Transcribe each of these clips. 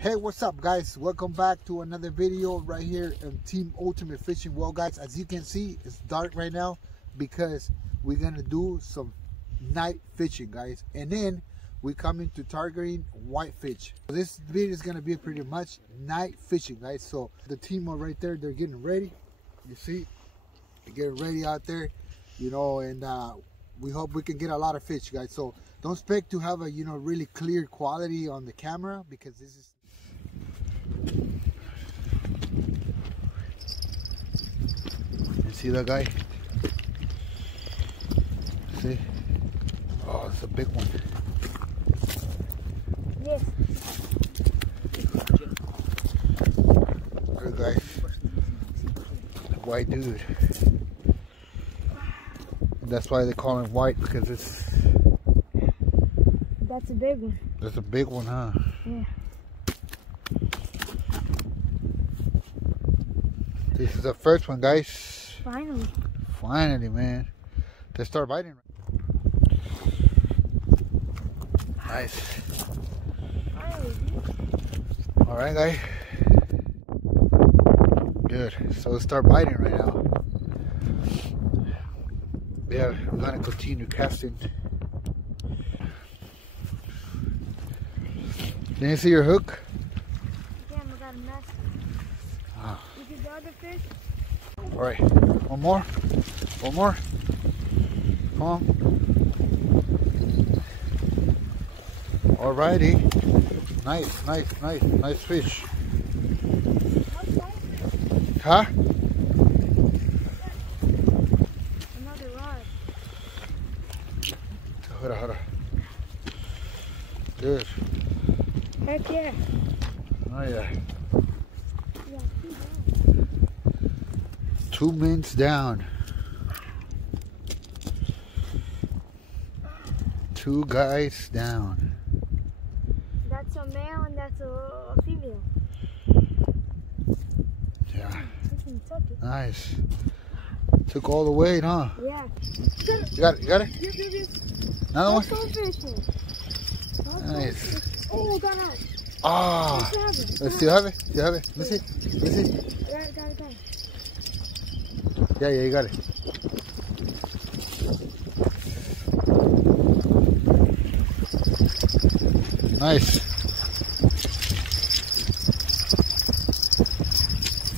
Hey, what's up guys? Welcome back to another video right here on Team Ultimate Fishing. Well guys, as you can see, it's dark right now because we're gonna do some night fishing, guys, and then we come into targeting whitefish. So this video is gonna be pretty much night fishing, guys. So the team are right there, they're getting ready. You see, they're getting ready out there, you know, and we hope we can get a lot of fish, guys. So don't expect to have a, you know, really clear quality on the camera because this is. You see that guy? See? Oh, it's a big one. Yes. Good guy. White dude. That's why they call him white, because it's. That's a big one. That's a big one, huh? Yeah. This is the first one, guys. Finally. Finally, man. They start biting. Nice. Finally. All right, guys. Good. So start biting right now. Yeah, we're gonna continue casting. Didn't you see your hook? Damn, I got a mess. Ah. You get the other fish? All right, one more. One more. Come on. Alrighty. Nice, nice, nice, nice fish. Huh? Another rod. Hold on, hold on. Good. Heck yeah. Oh yeah. Yeah, 2 minutes down. 2 guys down. That's a male and that's a female. Yeah. Took it. Nice. Took all the weight, huh? Yeah. You got it? You got it? Another one? Nice. Oh, God. Ah. Let's see. You have it? You have it? Let me see. Let me see. Got it. Yeah, you got it. Nice.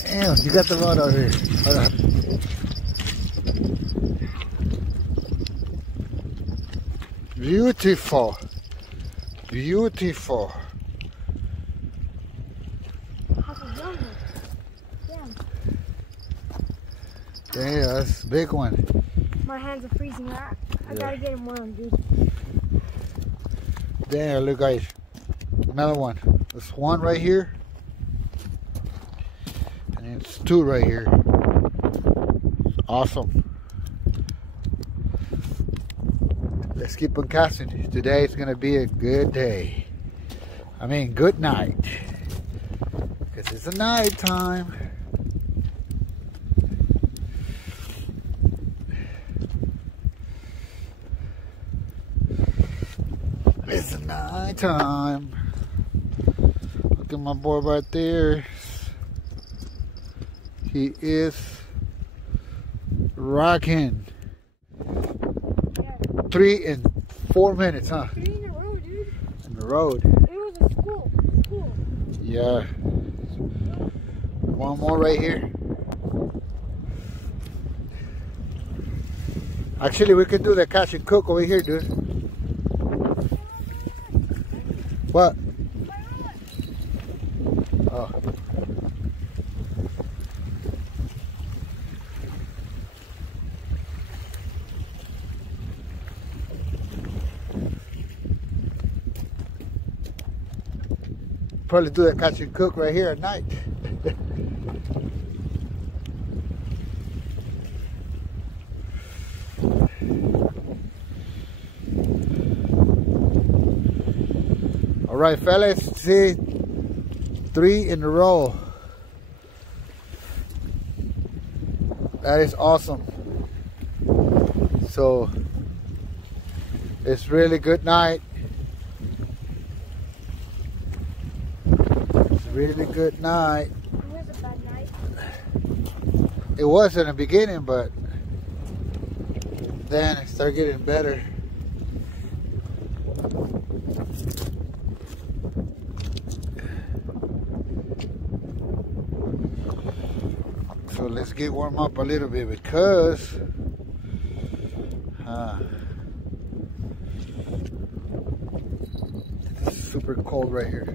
Damn, you got the rod out here. Hold on. Beautiful. Beautiful. Yeah, that's a big one. My hands are freezing. I gotta get him warm, dude. There, look guys. Another one. There's one right here. And it's 2 right here. Awesome. Let's keep on casting. Today is gonna be a good day. I mean, good night. Because it's a night time. It's night time. Look at my boy right there. He is rocking. Yeah. 3 and 4 minutes, huh? 3 in a row, dude. In the road. It was a school. Yeah. One more right here. Actually, we can do the catch and cook over here, dude. What? Oh. Probably do the catch and cook right here at night. All right, fellas, see, 3 in a row. That is awesome. So it's really good night. really good night. It was a bad night. It was in the beginning, but then it started getting better. So let's get warm up a little bit because it's super cold right here.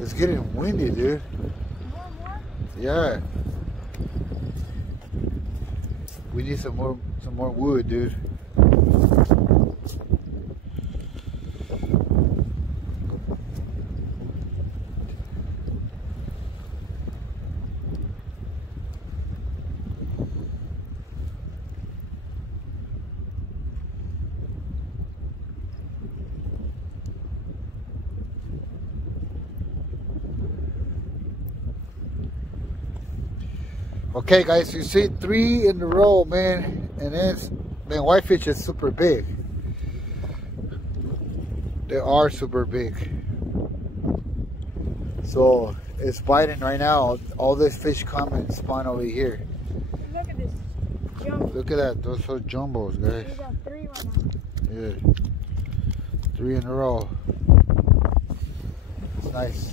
It's getting windy, dude. Yeah. We need some more wood, dude. Okay, guys, you see 3 in a row, man, and it's, man, whitefish is super big. They are super big. So it's biting right now. All this fish come and spawn over here. Look at this jumbo. Look at that. Those are jumbos, guys. We got 3 right now. Yeah. 3 in a row. It's nice.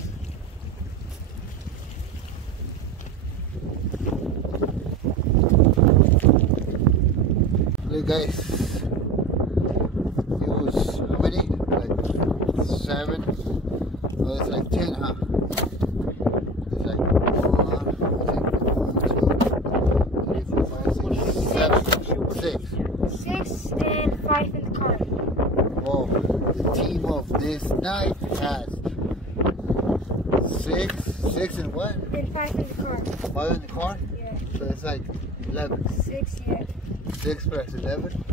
Look, guys. It was how many? Like 7? Well, it's like 10, huh? It's like 1, 2, 3, 4, 5, 6, 7, 6. 6 and 5 in the car. Whoa, the team of this night has 6 and what? And 5 in the car. 5 in the car? Yeah. So it's like 11. 6, yeah. 6 plus 11?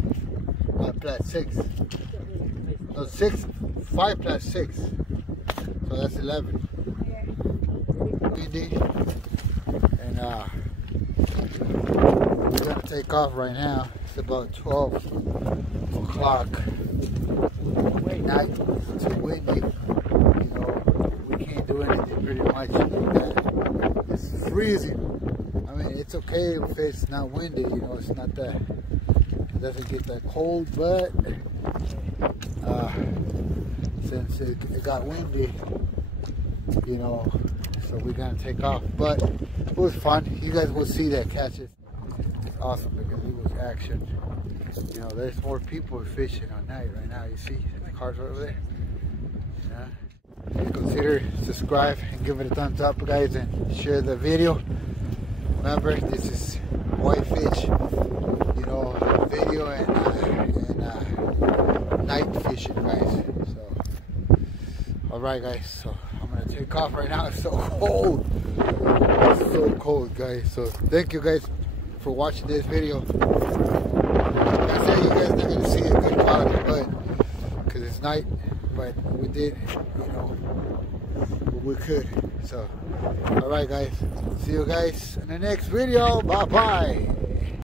Plus 6. No, 6, 5 plus 6. So that's 11. Yeah. Windy. And we're gonna take off right now. It's about 12 o'clock at night. It's too windy. You know, we can't do anything pretty much like that. It's freezing. I mean, it's okay if it's not windy, you know, it's not that, it doesn't get that cold, but since it got windy, you know, so we're gonna take off. But it was fun. You guys will see that catch. It's awesome because it was action. You know, there's more people fishing on night right now. You see the cars over there. Yeah. Consider subscribe and give it a thumbs up, guys, and share the video. Remember, this is whitefish, you know, video and night fishing, guys. So, all right, guys. So I'm gonna take off right now. It's so cold. It's so cold, guys. So thank you, guys, for watching this video. Like I said, you guys not gonna see a good quality, but because it's night, but we did, you know, what we could. So, all right, guys. See you guys in the next video. Bye bye.